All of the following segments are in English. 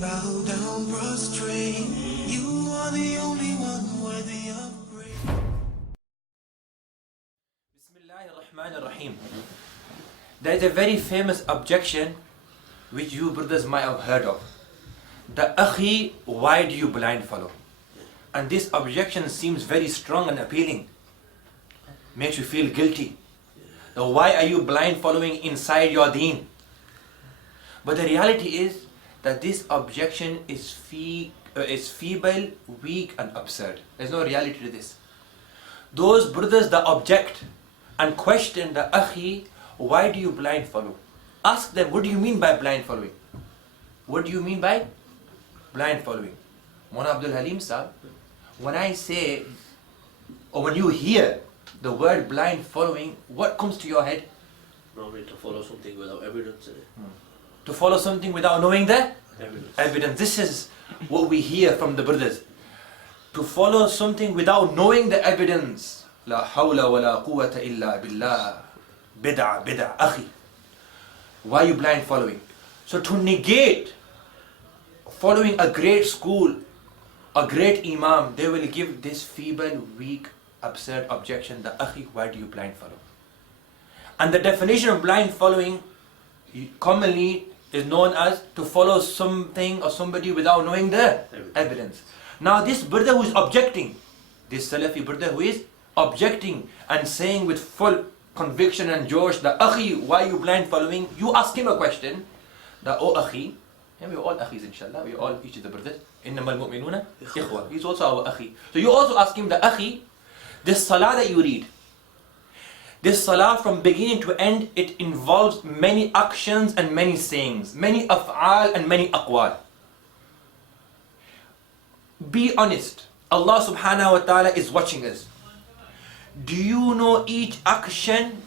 bow down prostrate. You are the only one worthy of praise. Bismillahir-Rahmanir-Rahim. There is a very famous objection which you brothers might have heard of. The Akhi, why do you blind follow? And this objection seems very strong and appealing. Makes you feel guilty. Now, why are you blind following inside your deen? But the reality is that this objection is feeble, weak and absurd. There's no reality to this. Those brothers that object and question the Akhi, why do you blind follow? Ask them, what do you mean by blind following? What do you mean by blind following? Mona Abdul Halim Sahib, when I say, or when you hear the word blind following, what comes to your head? Normally to follow something without evidence in it. To follow something without knowing the Evidence. This is what we hear from the brothers. To follow something without knowing the evidence. La hawla wa la quwwata illa billah. Bid'ah, akhi. Why are you blind following? So to negate following a great school, a great imam, they will give this feeble, weak, absurd objection, the Akhi, why do you blind follow? And the definition of blind following commonly is known as to follow something or somebody without knowing the evidence. Now this brother who is objecting, this Salafi brother who is objecting and saying with full conviction and josh, the Akhi, why are you blind following? You ask him a question, the oh Akhi, and we're all Akhis inshallah, we all each of the brothers, innamal mu'minuna ikhwa, he's also our Akhi. So you also ask him, the Akhi, this salah that you read, this salah from beginning to end, it involves many actions and many sayings, many af'al and many aqwal. Be honest, Allah subhanahu wa ta'ala is watching us. Do you know each action?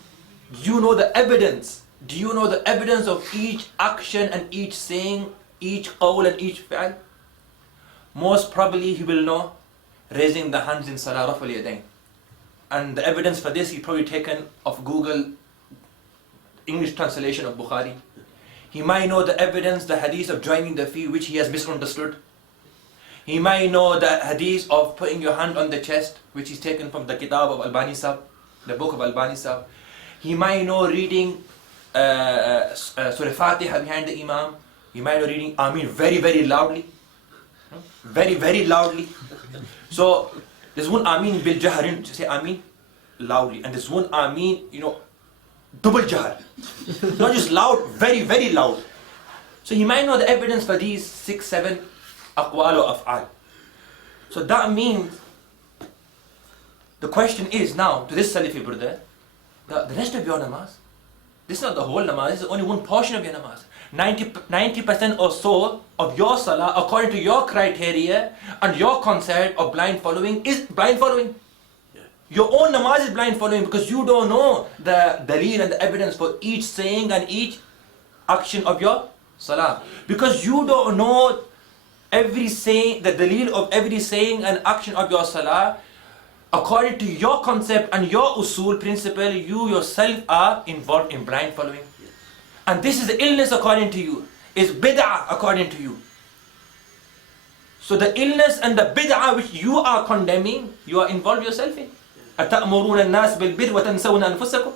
Do you know the evidence? Do you know the evidence of each action and each saying, each qawl and each fa'al? Most probably he will know raising the hands in salah raf'al yadayn. And the evidence for this he probably taken off Google English translation of Bukhari. He might know the evidence, the hadith of joining the feet, which he has misunderstood. He might know the hadith of putting your hand on the chest, which is taken from the kitab of Albani Sahib, the book of Albani Sahib. He might know reading Surah Fatiha behind the Imam. He might know reading Ameen very, very loudly. Very, very loudly. So there's one Ameen bil Jaharin, to say Ameen loudly. And there's one Ameen, double Jahar. Not just loud, very, very loud. So he might know the evidence for these 6, 7 aqwal or af'al. So that means, the question is now, to this Salafi brother, the rest of your namaz, this is not the whole namaz, this is only one portion of your namaz. 90% or so of your salah, according to your criteria and your concept of blind following, is blind following. Yeah. Your own namaz is blind following because you don't know the daleel and the evidence for each saying and each action of your salah. Because you don't know every saying, the daleel of every saying and action of your salah, according to your concept and your usul principle, you yourself are involved in blind following. And this is the illness according to you, is bid'ah according to you. So the illness and the bid'ah which you are condemning, you are involved yourself in. أَتَأْمُرُونَ النَّاسِ بِالْبِرِّ وَتَنْسَوْنَ أَنفُسَكُمْ.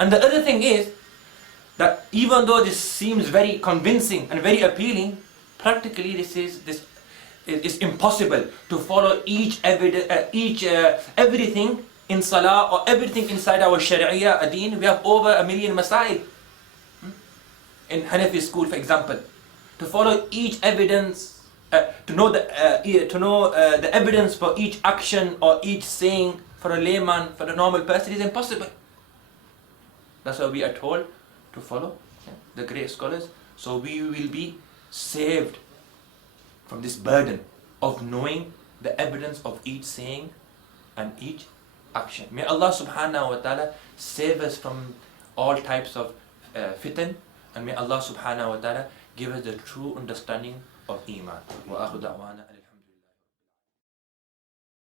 And the other thing is, that even though this seems very convincing and very appealing, practically this is impossible to follow each everything in salah or everything inside our sharia adeen. We have over 1 million masail in Hanafi school, for example. To follow each evidence, to know the evidence for each action or each saying for a layman, for a normal person, is impossible. That's why we are told to follow the great scholars, so we will be saved from this burden of knowing the evidence of each saying and each action. May Allah subhanahu wa ta'ala save us from all types of fitan, and may Allah subhanahu wa ta'ala give us the true understanding of Iman. Wa akhu da'wana.